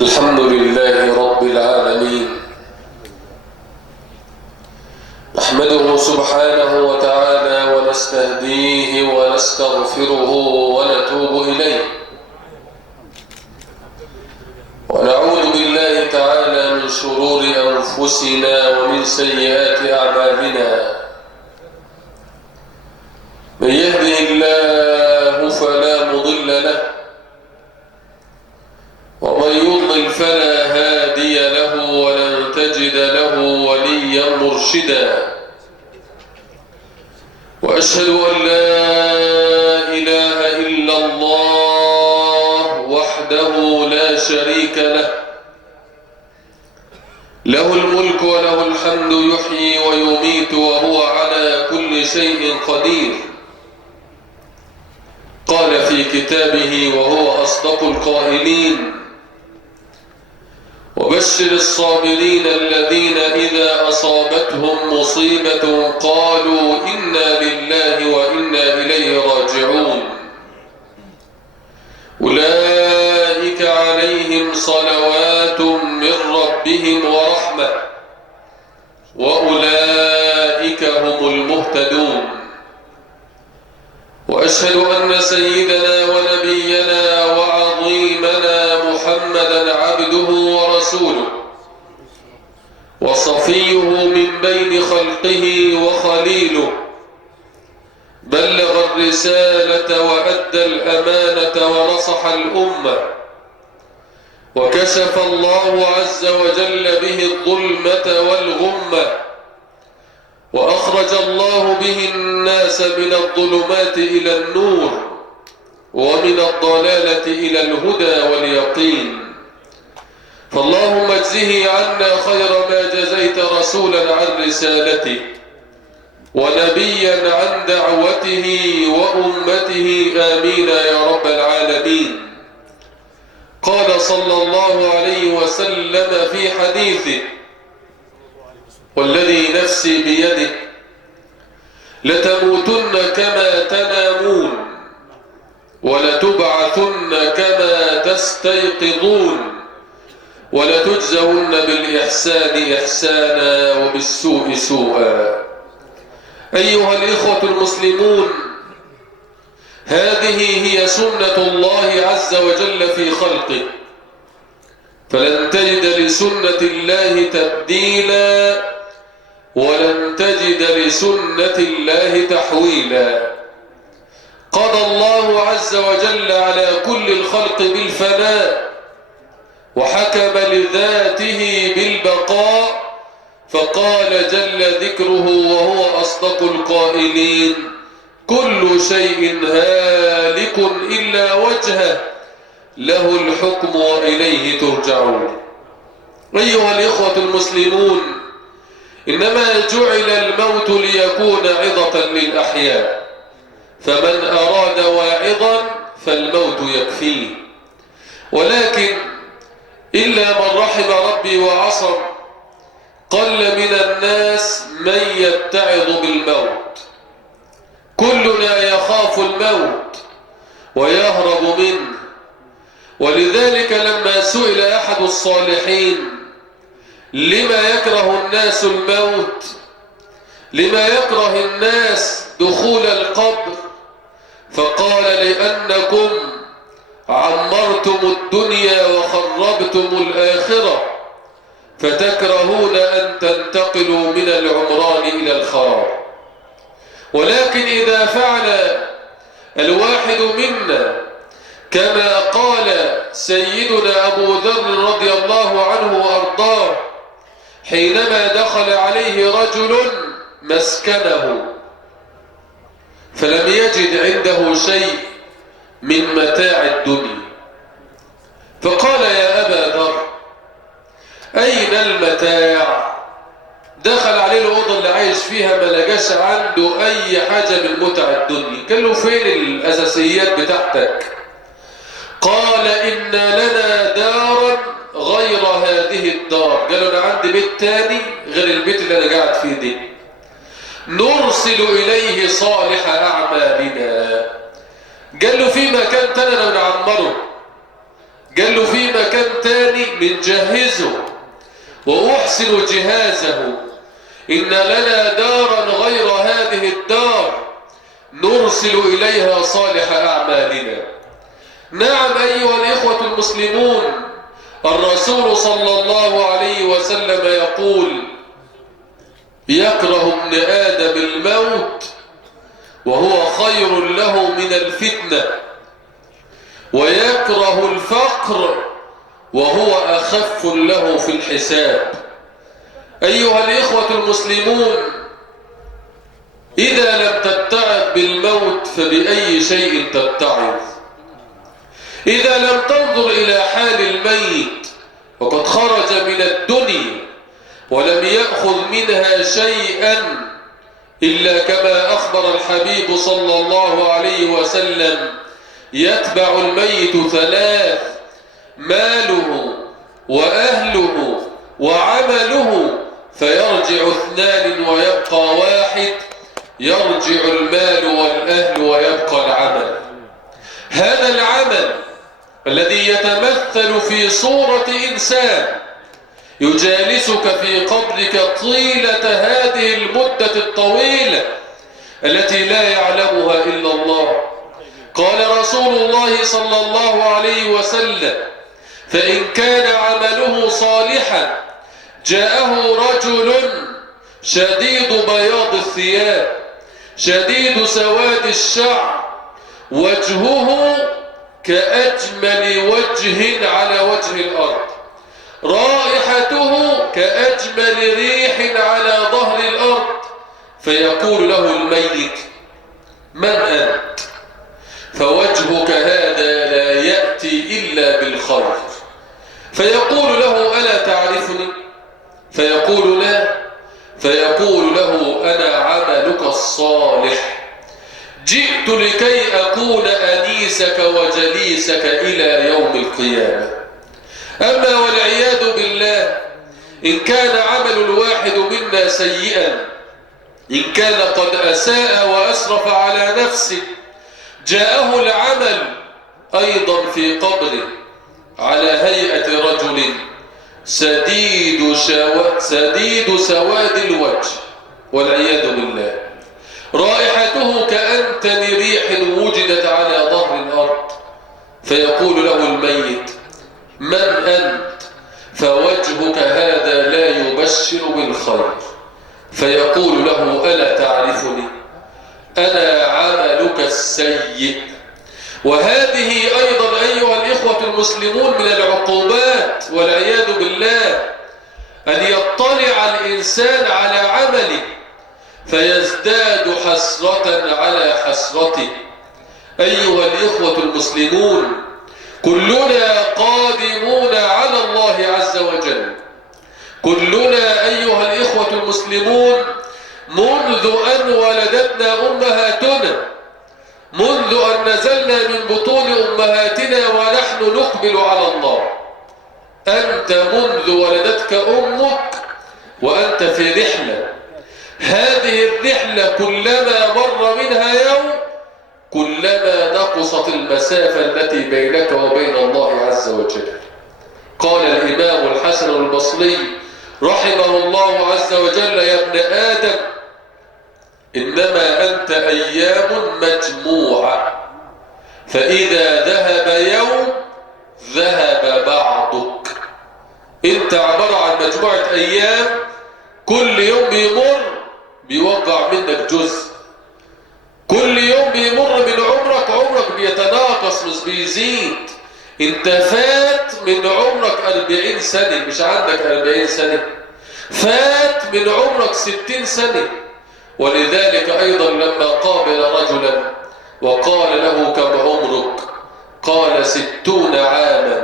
الحمد لله رب العالمين، نحمده سبحانه وتعالى ونستهديه ونستغفره ونتوب إليه، ونعوذ بالله تعالى من شرور أنفسنا ومن سيئات أعمالنا. من يهده الله فلا مضل له، ومن يضلل فلا هادي له، ولن تجد له وليا مرشدا. وأشهد أن لا إله إلا الله وحده لا شريك له، له الملك وله الحمد، يحيي ويميت وهو على كل شيء قدير. قال في كتابه وهو أصدق القائلين: وبشر الصابرين الذين إذا أصابتهم مصيبة قالوا إنا لله وإنا إليه راجعون، أولئك عليهم صلوات من ربهم ورحمة، وأولئك هم المهتدون. وأشهد أن سيدنا ونبينا وعظيمنا محمدا عبده ورسوله، وصفيه من بين خلقه وخليله، بلغ الرسالة وأدى الأمانة ونصح الأمة، وكشف الله عز وجل به الظلمة والغمة، وأخرج الله به الناس من الظلمات إلى النور، ومن الضلالة إلى الهدى واليقين. فاللهم اجزه عنا خير ما جزيت رسولا عن رسالته، ونبيا عن دعوته وأمته، آمين يا رب العالمين. قال صلى الله عليه وسلم في حديثه: والذي نفسي بيده لتموتن كما تنامون، ولتبعثن كما تستيقظون، ولتجزون بالإحسان إحسانا وبالسوء سوءا. أيها الإخوة المسلمون، هذه هي سنة الله عز وجل في خلقه، فلن تجد لسنة الله تبديلا، ولن تجد لسنة الله تحويلا. قضى الله عز وجل على كل الخلق بالفناء، وحكم لذاته بالبقاء، فقال جل ذكره وهو أصدق القائلين: كل شيء هالك إلا وجهه، له الحكم وإليه ترجعون. أيها الإخوة المسلمون، إنما جعل الموت ليكون عظة للأحياء، فمن أراد واعظا فالموت يكفيه. ولكن إلا من رحم ربي وعصم، قل من الناس من يتعظ بالموت. كلنا يخاف الموت ويهرب منه. ولذلك لما سئل أحد الصالحين: لما يكره الناس الموت؟ لما يكره الناس دخول القبر؟ فقال: لأنكم عمرتم الدنيا وخربتم الآخرة، فتكرهون أن تنتقلوا من العمران إلى الخراب. ولكن إذا فعل الواحد منا كما قال سيدنا أبو ذر رضي الله عنه وأرضاه حينما دخل عليه رجل مسكنه فلم يجد عنده شيء من متاع الدنيا، فقال: يا أبا ذر، أين المتاع؟ دخل عليه الأوضة اللي عايش فيها، ما لقاش عنده أي حاجة من متع الدنيا. قال له: فين الأساسيات بتاعتك؟ قال: إن لنا دارا غير هذه الدار. قال له: أنا عندي بيت تاني غير البيت اللي أنا قاعد فيه دي، نرسل إليه صالح أعمالنا. قال له: في مكان تاني نعمره. قال له في مكان تاني بنجهزه وأحسن جهازه، إن لنا دارا غير هذه الدار نرسل إليها صالح أعمالنا. نعم أيها الإخوة المسلمون، الرسول صلى الله عليه وسلم يقول: يكره ابن آدم الموت وهو خير له من الفتنة، ويكره الفقر وهو أخف له في الحساب. أيها الإخوة المسلمون، إذا لم تتعظ بالموت فبأي شيء تتعظ؟ إذا لم تنظر إلى حال الميت وقد خرج من الدنيا ولم يأخذ منها شيئا إلا كما أخبر الحبيب صلى الله عليه وسلم: يتبع الميت ثلاث: ماله وأهله وعمله، فيرجع اثنان ويبقى واحد، يرجع المال والأهل ويبقى العمل. هذا العمل الذي يتمثل في صورة إنسان يجالسك في قبرك طيلة هذه المدة الطويلة التي لا يعلمها إلا الله. قال رسول الله صلى الله عليه وسلم: فإن كان عمله صالحا جاءه رجل شديد بياض الثياب شديد سواد الشعر وجهه كأجمل وجه على وجه الأرض، رائحته كأجمل ريح على ظهر الأرض، فيقول له الميت: من أنت؟ فوجهك هذا لا يأتي إلا بالخير. فيقول له: ألا تعرفني؟ فيقول: لا. فيقول له: أنا عملك الصالح، جئت لكي أكون أنيسك وجليسك إلى يوم القيامة. أما والعياذ بالله، إن كان عمل الواحد منا سيئا، إن كان قد أساء وأسرف على نفسه، جاءه العمل أيضا في قبره على هيئة رجل سديد سواد الوجه والعياذ بالله، رائحته كأنتن ريح وجدت على ظهر الأرض. فيقول له الميت: من أنت؟ فوجهك هذا لا يبشر بالخير. فيقول له: ألا تعرفني؟ أنا عملك السيء. وهذه أيضا أيها الإخوة المسلمون من العقوبات والعياذ بالله، أن يطلع الإنسان على عمله فيزداد حسرة على حسرته. أيها الإخوة المسلمون، كلنا قادمون على الله عز وجل. كلنا أيها الإخوة المسلمون منذ أن ولدتنا أمهاتنا، منذ أن نزلنا من بطون أمهاتنا ونحن نقبل على الله. أنت منذ ولدتك أمك وأنت في رحلة، هذه الرحلة كلما مر منها يوم كلما نقصت المسافة التي بينك وبين الله عز وجل. قال الإمام الحسن البصري رحمه الله عز وجل: يا ابن آدم، إنما أنت أيام مجموعة، فإذا ذهب يوم ذهب بعضك. أنت عبارة عن مجموعة أيام، كل يوم بيمر بيوقع منك جزء، كل يوم بيمر من عمرك بيتناقص مش بيزيد. انت فات من عمرك 40 سنة، مش عندك 40 سنة، فات من عمرك 60 سنة. ولذلك أيضا لما قابل رجلا وقال له: كم عمرك؟ قال: 60 عاما.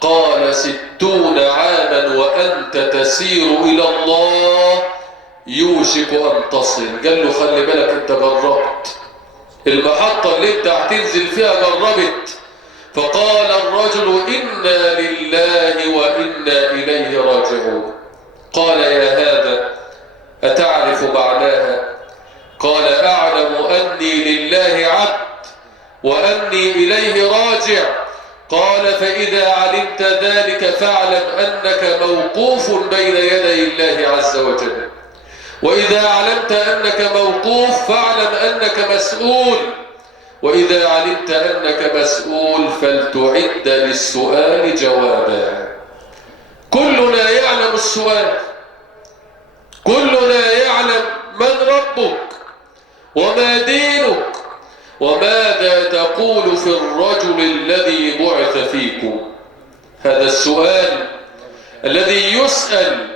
قال: 60 عاما وأنت تسير إلى الله يوشك أن تصل. قال له: خلي بالك، انت جربت المحطة اللي انت هتنزل فيها، جربت. فقال الرجل: إنا لله وإنا إليه راجعون. قال: يا هذا أتعرف معناها؟ قال: أعلم أني لله عبد وأني إليه راجع، قال فإذا علمت ذلك فاعلم أنك موقوف بين يدي الله عز وجل، وإذا علمت أنك موقوف فاعلم أنك مسؤول، وإذا علمت أنك مسؤول فلتعد للسؤال جوابا. كلنا يعلم السؤال، كلنا يعلم من ربك وما دينك وماذا تقول في الرجل الذي بعث فيكم. هذا السؤال الذي يسأل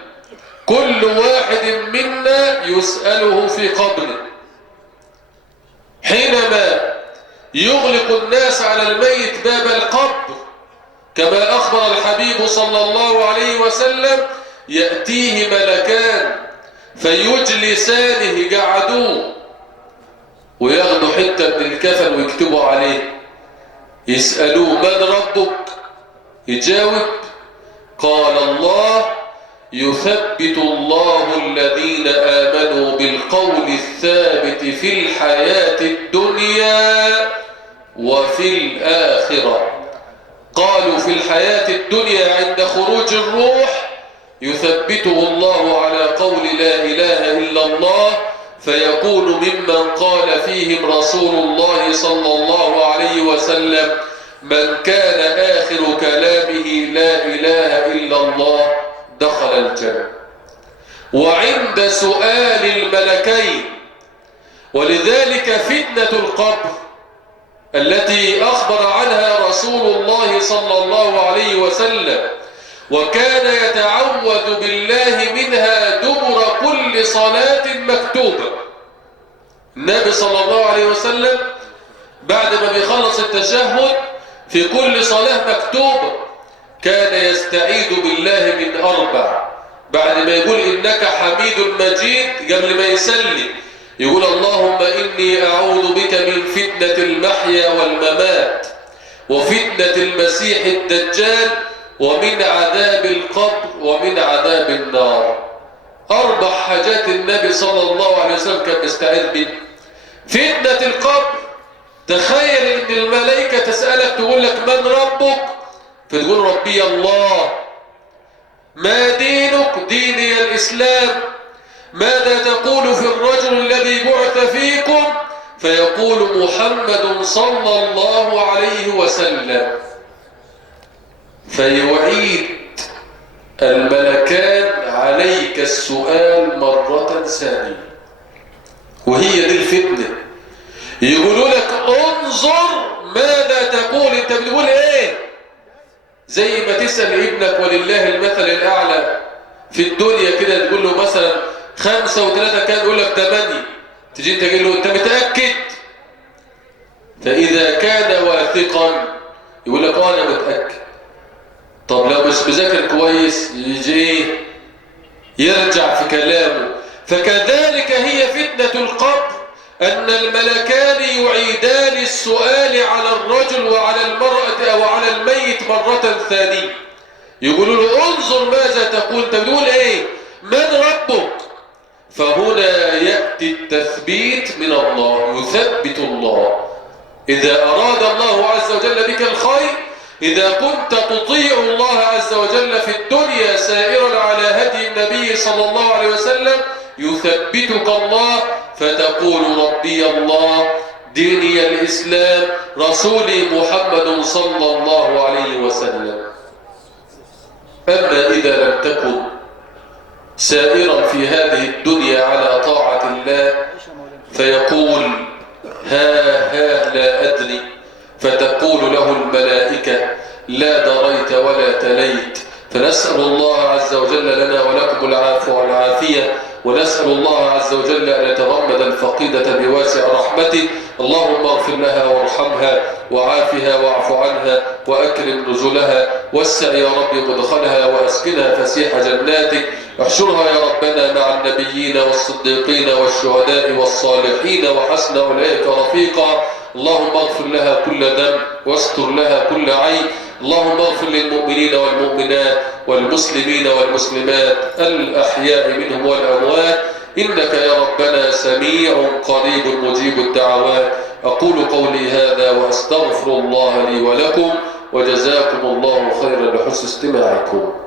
كل واحد منا يسأله في قبره حينما يغلق الناس على الميت باب القبر، كما أخبر الحبيب صلى الله عليه وسلم: يأتيه ملكان فيجلسانه، قعدوه وياخدوا حتة من الكفن ويكتبوا عليه، يسألوه: من ربك؟ يجاوب: قال الله يثبت الله الذين آمنوا بالقول الثابت في الحياة الدنيا وفي الآخرة. قالوا في الحياة الدنيا عند خروج الروح يثبته الله على قول لا إله إلا الله، فيكون ممن قال فيهم رسول الله صلى الله عليه وسلم: من كان آخر كلامه لا إله إلا الله دخل الجنة. وعند سؤال الملكين، ولذلك فتنة القبر التي أخبر عنها رسول الله صلى الله عليه وسلم وكان يتعوذ بالله منها دبر كل صلاة مكتوبة. النبي صلى الله عليه وسلم بعد ما بيخلص التشهد في كل صلاة مكتوبة كان يستعيذ بالله من 4. بعد ما يقول إنك حميد مجيد قبل ما يسلم يقول: اللهم إني أعوذ بك من فتنة المحيا والممات وفتنة المسيح الدجال ومن عذاب القبر ومن عذاب النار. 4 حاجات النبي صلى الله عليه وسلم كان يستعيذ بها. فتنة القبر، تخيل ان الملائكة تسألك تقول لك: من ربك؟ فتقول: ربي الله. ما دينك؟ ديني الإسلام. ماذا تقول في الرجل الذي بعث فيكم؟ فيقول: محمد صلى الله عليه وسلم. فيعيد الملكان عليك السؤال مرة ثانية، وهي دي الفتنة. يقولوا لك: انظر ماذا تقول، انت بتقول ايه؟ زي ما تسأل ابنك ولله المثل الأعلى في الدنيا كده، تقول له مثلا 5 و3 كان يقول لك 8، تجي انت تقول له: انت متأكد؟ فإذا كان واثقا يقول لك: انا متأكد. طب لو مش مذاكر كويس يجي ايه؟ يرجع في كلامه. فكذلك هي فتنة القبر، أن الملكان يعيدان السؤال على الرجل وعلى المرأة أو على الميت مرة ثانية. يقولوا له: انظر ماذا تقول، انت بتقول ايه؟ من ربك؟ فهنا يأتي التثبيت من الله، يثبت الله. إذا أراد الله عز وجل بك الخير، إذا كنت تطيع الله عز وجل في الدنيا سائرا على هدي النبي صلى الله عليه وسلم، يثبتك الله فتقول: ربي الله، ديني الإسلام، رسولي محمد صلى الله عليه وسلم. أما إذا لم تكن سائرا في هذه الدنيا على طاعة الله فيقول: ها لا أدري، فتقول له الملائكة: لا دريت ولا تليت. فنسأل الله عز وجل لنا ولكم العافية والعافية، ونسأل الله عز وجل أن يتغمد الفقيدة بواسع رحمته. اللهم اغفر لها وارحمها وعافها واعف عنها وأكرم نزلها، وسع يا رب مدخلها وأسكنها فسيح جناتك، احشرها يا ربنا مع النبيين والصديقين والشهداء والصالحين وحسن أولئك رفيقا. اللهم اغفر لها كل ذنب واستر لها كل عيب. اللهم اغفر للمؤمنين والمؤمنات والمسلمين والمسلمات الأحياء منهم والأموات، إنك يا ربنا سميع قريب مجيب الدعوات. أقول قولي هذا وأستغفر الله لي ولكم، وجزاكم الله خيرا لحسن استماعكم.